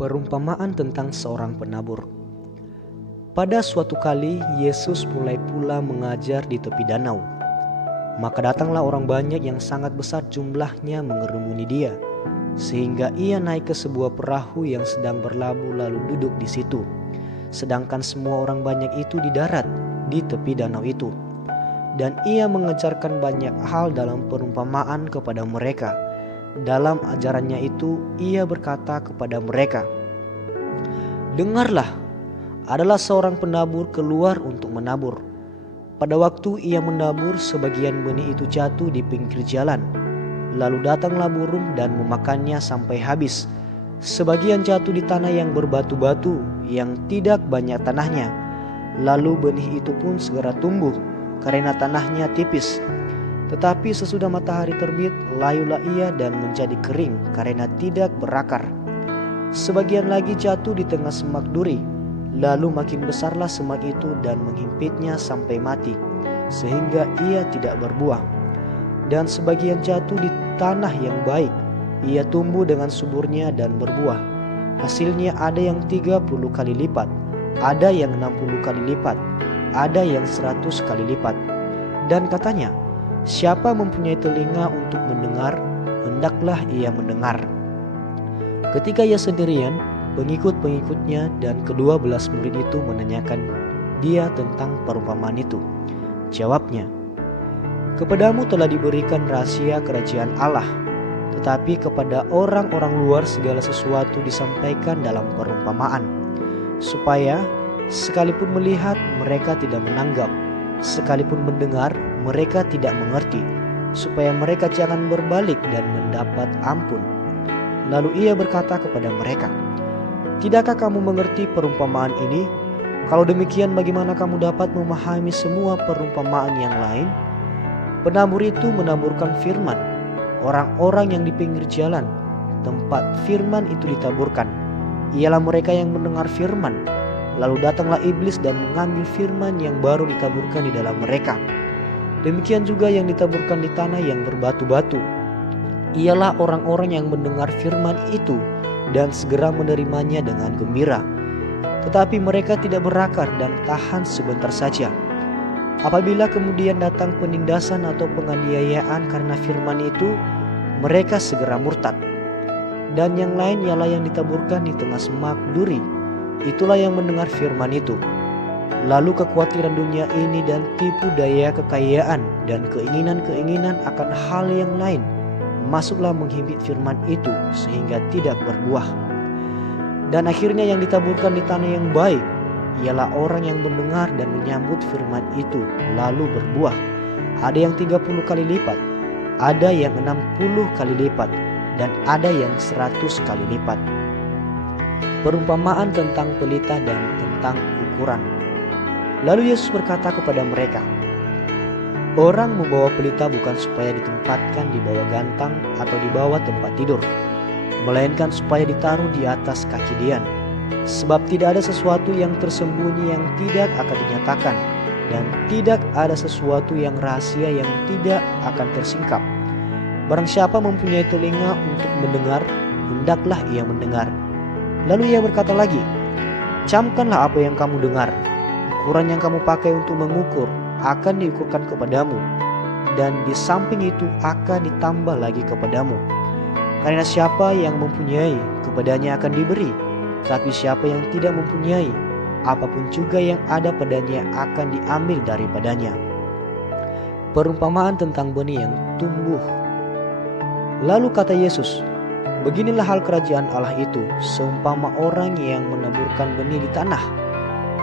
Perumpamaan tentang seorang penabur. Pada suatu kali Yesus mulai pula mengajar di tepi danau. Maka datanglah orang banyak yang sangat besar jumlahnya mengerumuni dia, sehingga ia naik ke sebuah perahu yang sedang berlabuh lalu duduk di situ. Sedangkan semua orang banyak itu di darat di tepi danau itu. Dan ia mengajarkan banyak hal dalam perumpamaan kepada mereka. Dalam ajarannya itu ia berkata kepada mereka, "Dengarlah, adalah seorang penabur keluar untuk menabur. Pada waktu ia menabur, sebagian benih itu jatuh di pinggir jalan. Lalu datanglah burung dan memakannya sampai habis. Sebagian jatuh di tanah yang berbatu-batu, yang tidak banyak tanahnya. Lalu benih itu pun segera tumbuh, karena tanahnya tipis. Tetapi sesudah matahari terbit, layulah ia dan menjadi kering karena tidak berakar. Sebagian lagi jatuh di tengah semak duri, lalu makin besarlah semak itu dan menghimpitnya sampai mati, sehingga ia tidak berbuah. Dan sebagian jatuh di tanah yang baik, ia tumbuh dengan suburnya dan berbuah. Hasilnya ada yang 30 kali lipat, ada yang 60 kali lipat, ada yang 100 kali lipat." Dan katanya, "Siapa mempunyai telinga untuk mendengar, hendaklah ia mendengar." Ketika ia sendirian, pengikut-pengikutnya dan ke-12 murid itu menanyakan dia tentang perumpamaan itu. Jawabnya, "Kepadamu telah diberikan rahasia kerajaan Allah, tetapi kepada orang-orang luar segala sesuatu disampaikan dalam perumpamaan, supaya sekalipun melihat mereka tidak menanggap, sekalipun mendengar mereka tidak mengerti, supaya mereka jangan berbalik dan mendapat ampun." Lalu ia berkata kepada mereka, "Tidakkah kamu mengerti perumpamaan ini? Kalau demikian, bagaimana kamu dapat memahami semua perumpamaan yang lain? Penabur itu menaburkan firman. Orang-orang yang di pinggir jalan, tempat firman itu ditaburkan, ialah mereka yang mendengar firman. Lalu datanglah iblis dan mengambil firman yang baru ditaburkan di dalam mereka. Demikian juga yang ditaburkan di tanah yang berbatu-batu, ialah orang-orang yang mendengar firman itu dan segera menerimanya dengan gembira. Tetapi mereka tidak berakar dan tahan sebentar saja. Apabila kemudian datang penindasan atau penganiayaan karena firman itu, mereka segera murtad. Dan yang lain ialah yang ditaburkan di tengah semak duri, itulah yang mendengar firman itu. Lalu kekhawatiran dunia ini dan tipu daya kekayaan dan keinginan-keinginan akan hal yang lain masuklah menghimpit firman itu sehingga tidak berbuah. Dan akhirnya yang ditaburkan di tanah yang baik ialah orang yang mendengar dan menyambut firman itu lalu berbuah. Ada yang 30 kali lipat, ada yang 60 kali lipat, dan ada yang 100 kali lipat." Perumpamaan tentang pelita dan tentang ukuran. Lalu Yesus berkata kepada mereka, "Orang membawa pelita bukan supaya ditempatkan di bawah gantang atau di bawah tempat tidur, melainkan supaya ditaruh di atas kaki dian. Sebab tidak ada sesuatu yang tersembunyi yang tidak akan dinyatakan, dan tidak ada sesuatu yang rahasia yang tidak akan tersingkap. Barang siapa mempunyai telinga untuk mendengar, hendaklah ia mendengar." Lalu ia berkata lagi, "Camkanlah apa yang kamu dengar. Ukuran yang kamu pakai untuk mengukur akan diukurkan kepadamu, dan di samping itu akan ditambah lagi kepadamu. Karena siapa yang mempunyai, kepadanya akan diberi, tapi siapa yang tidak mempunyai, apapun juga yang ada padanya akan diambil daripadanya." Perumpamaan tentang benih yang tumbuh. Lalu kata Yesus, "Beginilah hal kerajaan Allah itu, seumpama orang yang menaburkan benih di tanah.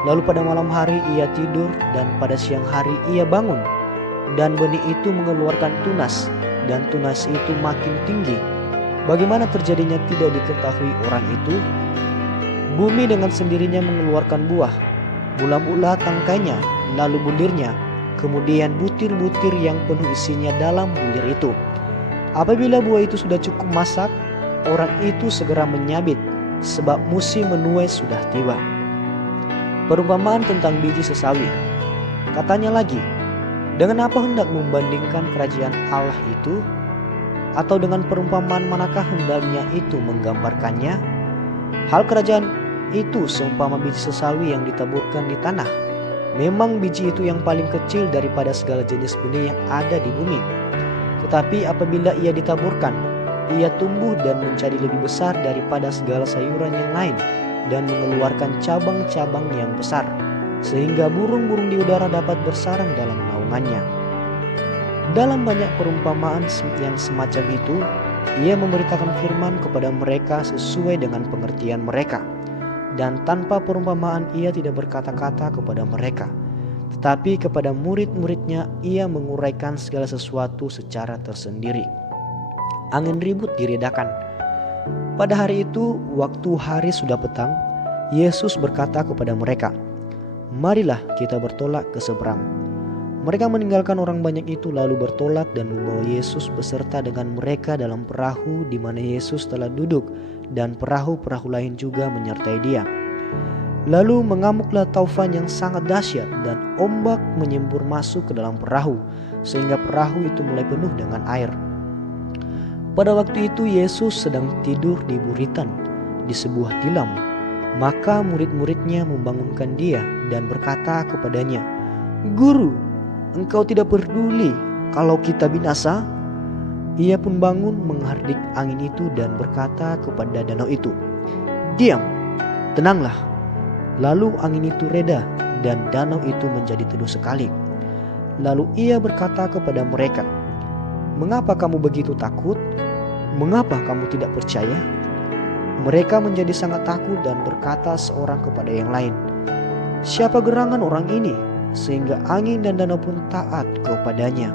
Lalu pada malam hari ia tidur, dan pada siang hari ia bangun, dan benih itu mengeluarkan tunas, dan tunas itu makin tinggi. Bagaimana terjadinya tidak diketahui orang itu. Bumi dengan sendirinya mengeluarkan buah, mula-mula tangkainya, lalu bulirnya, kemudian butir-butir yang penuh isinya dalam bulir itu. Apabila buah itu sudah cukup masak, orang itu segera menyabit, sebab musim menuai sudah tiba." Perumpamaan tentang biji sesawi. Katanya lagi, "Dengan apa hendak membandingkan kerajaan Allah itu? Atau dengan perumpamaan manakah hendaknya itu menggambarkannya? Hal kerajaan itu seumpama biji sesawi yang ditaburkan di tanah. Memang biji itu yang paling kecil daripada segala jenis benih yang ada di bumi. Tetapi apabila ia ditaburkan, ia tumbuh dan menjadi lebih besar daripada segala sayuran yang lain dan mengeluarkan cabang-cabang yang besar, sehingga burung-burung di udara dapat bersarang dalam naungannya. Dalam banyak perumpamaan yang semacam itu, ia memberitakan firman kepada mereka sesuai dengan pengertian mereka. Dan tanpa perumpamaan ia tidak berkata-kata kepada mereka, tetapi kepada murid-muridnya ia menguraikan segala sesuatu secara tersendiri. Angin ribut diredakan. Pada hari itu, waktu hari sudah petang, Yesus berkata kepada mereka, "Marilah kita bertolak ke seberang." Mereka meninggalkan orang banyak itu lalu bertolak dan membawa Yesus beserta dengan mereka dalam perahu di mana Yesus telah duduk, dan perahu-perahu lain juga menyertai dia. Lalu mengamuklah taufan yang sangat dahsyat dan ombak menyembur masuk ke dalam perahu sehingga perahu itu mulai penuh dengan air. Pada waktu itu Yesus sedang tidur di buritan di sebuah tilam. Maka murid-muridnya membangunkan dia dan berkata kepadanya, "Guru, engkau tidak peduli kalau kita binasa?" Ia pun bangun menghardik angin itu dan berkata kepada danau itu, "Diam, tenanglah." Lalu angin itu reda dan danau itu menjadi teduh sekali. Lalu ia berkata kepada mereka, "Mengapa kamu begitu takut? Mengapa kamu tidak percaya?" Mereka menjadi sangat takut dan berkata seorang kepada yang lain, "Siapa gerangan orang ini sehingga angin dan danau pun taat kepadanya?"